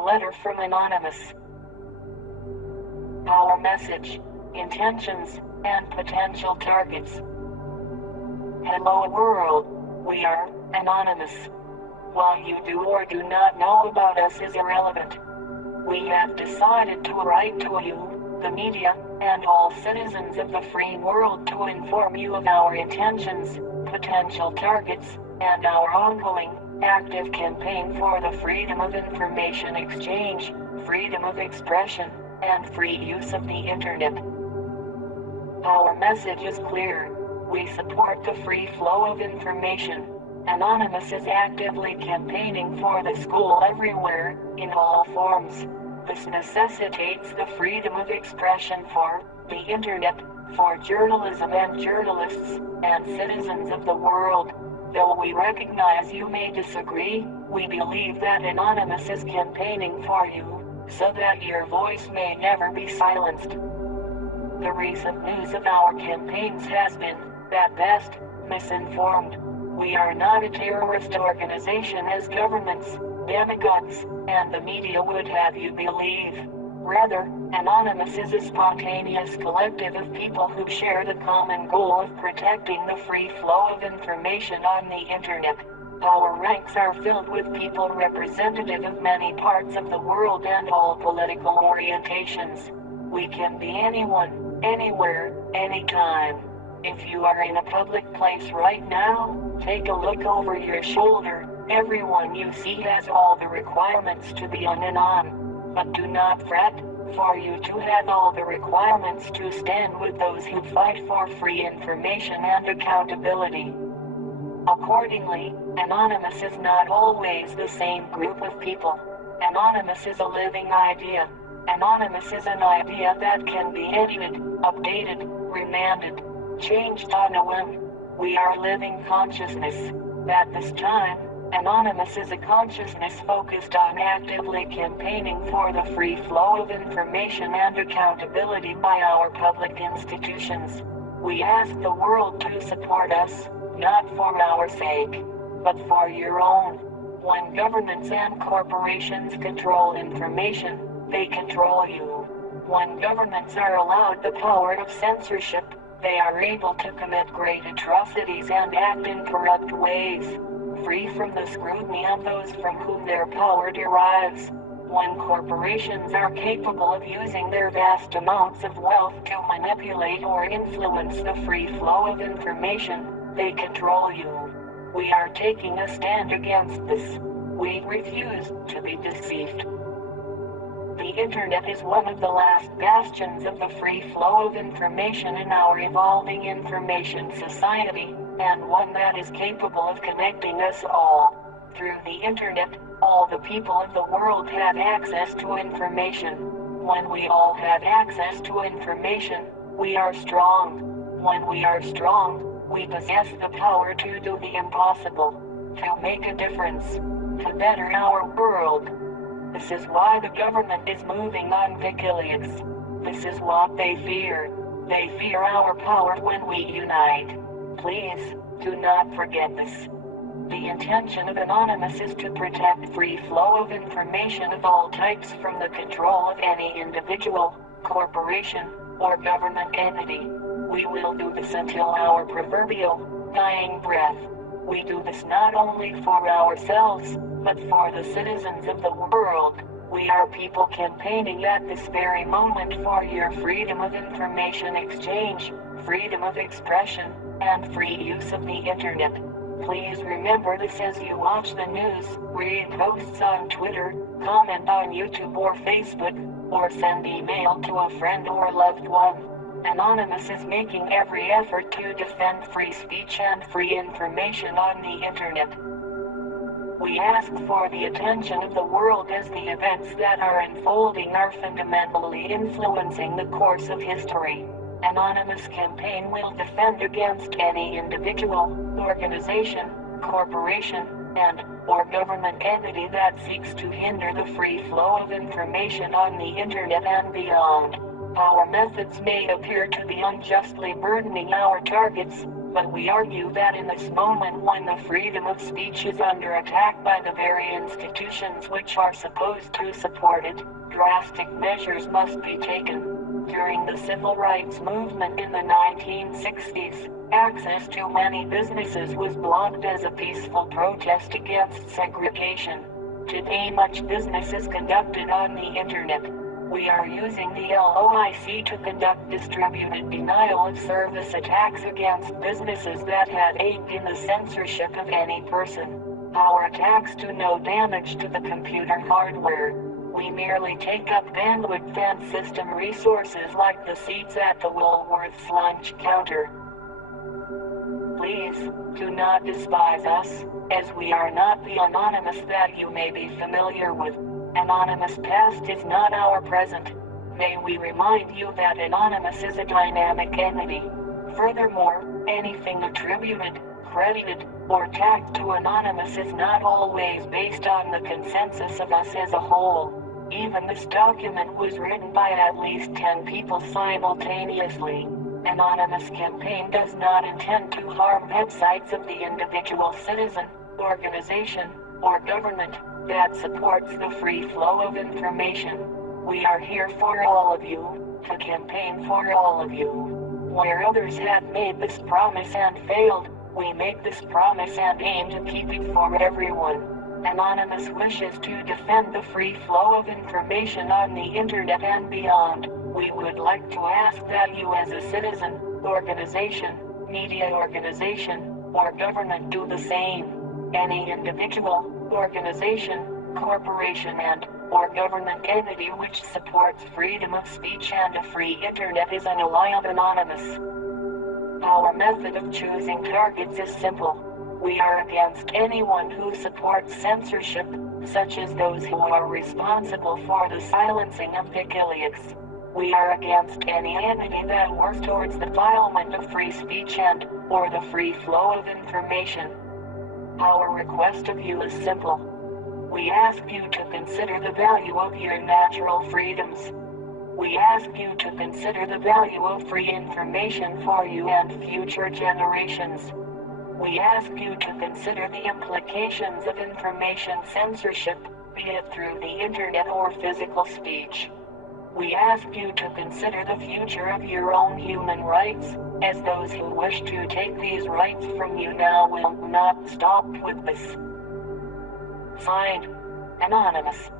A letter from Anonymous. Our message, intentions, and potential targets. Hello world, we are Anonymous. What you do or do not know about us is irrelevant. We have decided to write to you, the media, and all citizens of the free world to inform you of our intentions, potential targets, and our ongoing, active campaign for the freedom of information exchange, freedom of expression, and free use of the internet. Our message is clear. We support the free flow of information. Anonymous is actively campaigning for the school everywhere, in all forms. This necessitates the freedom of expression for the internet, for journalism and journalists, and citizens of the world. Though we recognize you may disagree, we believe that Anonymous is campaigning for you, so that your voice may never be silenced. The recent news of our campaigns has been, at best, misinformed. We are not a terrorist organization as governments, demagogues, and the media would have you believe. Rather, Anonymous is a spontaneous collective of people who share the common goal of protecting the free flow of information on the internet. Our ranks are filled with people representative of many parts of the world and all political orientations. We can be anyone, anywhere, anytime. If you are in a public place right now, take a look over your shoulder. Everyone you see has all the requirements to be on and on. But do not fret, for you to have all the requirements to stand with those who fight for free information and accountability. Accordingly, Anonymous is not always the same group of people. Anonymous is a living idea. Anonymous is an idea that can be edited, updated, remanded, changed on a whim. We are living consciousness. At this time, Anonymous is a consciousness focused on actively campaigning for the free flow of information and accountability by our public institutions. We ask the world to support us, not for our sake, but for your own. When governments and corporations control information, they control you. When governments are allowed the power of censorship, they are able to commit great atrocities and act in corrupt ways, free from the scrutiny of those from whom their power derives. When corporations are capable of using their vast amounts of wealth to manipulate or influence the free flow of information, they control you. We are taking a stand against this. We refuse to be deceived. The internet is one of the last bastions of the free flow of information in our evolving information society, and one that is capable of connecting us all. Through the internet, all the people of the world have access to information. When we all have access to information, we are strong. When we are strong, we possess the power to do the impossible, to make a difference, to better our world. This is why the government is moving on WikiLeaks. This is what they fear. They fear our power when we unite. Please, do not forget this. The intention of Anonymous is to protect free flow of information of all types from the control of any individual, corporation, or government entity. We will do this until our proverbial dying breath. We do this not only for ourselves, but for the citizens of the world. We are people campaigning at this very moment for your freedom of information exchange, freedom of expression, and free use of the internet. Please remember this as you watch the news, read posts on Twitter, comment on YouTube or Facebook, or send email to a friend or loved one. Anonymous is making every effort to defend free speech and free information on the internet. We ask for the attention of the world as the events that are unfolding are fundamentally influencing the course of history. Anonymous campaign will defend against any individual, organization, corporation, or government entity that seeks to hinder the free flow of information on the internet and beyond. Our methods may appear to be unjustly burdening our targets, But we argue that in this moment when the freedom of speech is under attack by the very institutions which are supposed to support it, drastic measures must be taken. During the civil rights movement in the 1960s, access to many businesses was blocked as a peaceful protest against segregation. Today much business is conducted on the internet. We are using the LOIC to conduct distributed denial of service attacks against businesses that had aided in the censorship of any person. Our attacks do no damage to the computer hardware. We merely take up bandwidth and system resources like the seats at the Woolworth's lunch counter. Please, do not despise us, as we are not the anonymous that you may be familiar with. Anonymous past is not our present. May we remind you that Anonymous is a dynamic entity. Furthermore, anything attributed, credited, or tagged to Anonymous is not always based on the consensus of us as a whole. Even this document was written by at least 10 people simultaneously. Anonymous campaign does not intend to harm websites of the individual citizen, organization, or government that supports the free flow of information. We are here for all of you, to campaign for all of you. Where others have made this promise and failed, we make this promise and aim to keep it for everyone. Anonymous wishes to defend the free flow of information on the internet and beyond. We would like to ask that you as a citizen, organization, media organization, or government do the same. Any individual, organization, corporation or government entity which supports freedom of speech and a free internet is an ally of Anonymous. Our method of choosing targets is simple. We are against anyone who supports censorship, such as those who are responsible for the silencing of WikiLeaks. We are against any entity that works towards the defilement of free speech or the free flow of information. Our request of you is simple. We ask you to consider the value of your natural freedoms. We ask you to consider the value of free information for you and future generations. We ask you to consider the implications of information censorship, be it through the internet or physical speech. We ask you to consider the future of your own human rights, as those who wish to take these rights from you now will not stop with this. Signed, Anonymous.